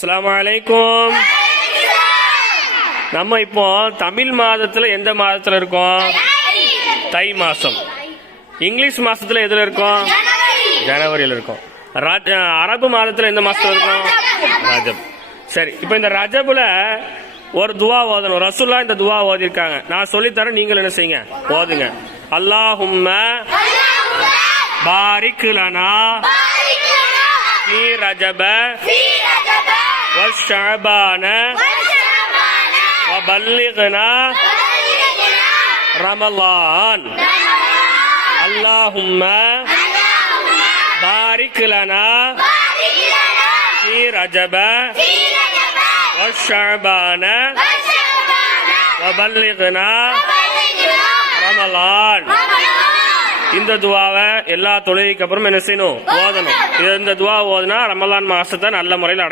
அஸ்ஸலாமு அலைக்கும். நம்ம இப்போ தமிழ் மாதத்துல எந்த மாதத்துல இருக்கோம்? தை மாசம். இங்கிலீஷ் மாசத்துல எதுல இருக்கோம்? ஜனவரியில இருக்கோம். அரபு மாதத்துல எந்த மாசத்துல இருக்கோம்? ரஜப். சரி, இப்ப இந்த ரஜபுல ஒரு துவா ஓதணும். ரசூலுல்லாஹ் இந்த துவா ஓதிருக்காங்க. நான் சொல்லித்தரேன், நீங்கள் என்ன செய்யுங்க, ஓதுங்க. அல்லாஹும்ம பாரிக் லனா ஃபீ ரஜப வஷஅபான வபல்லிக்னா ரமலான். அல்லாஹும்ம பாரிக் லனா ஃபீ ரஜப வஷஅபான வபல்லிக்னா ரமலான். இந்த துவாவை எல்லா தொழுகைக்கு அப்புறம் என்ன செய்யணும், ஓதணும். இந்த துவா ஓதுனா ரமலான் மாசத்தை நல்ல முறையில்